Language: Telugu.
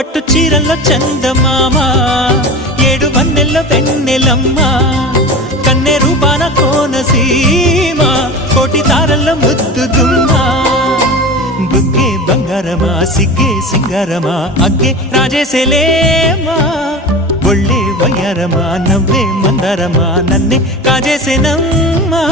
పట్టు చీరల్లో చందమామ ఏడు వన్నెల్లో వెన్నెలమ్మ కన్నె రూపాన కోనసీమ కోటి తారల్లో ముద్దుదుమ్మా బుగ్గే బంగారమా సిగ్గే సింగారమా అగ్గే రాజేసేలేమా ఒళ్ళే వయ్యారమా నవ్వే మందారమా నన్నే కాజేసేనమ్మా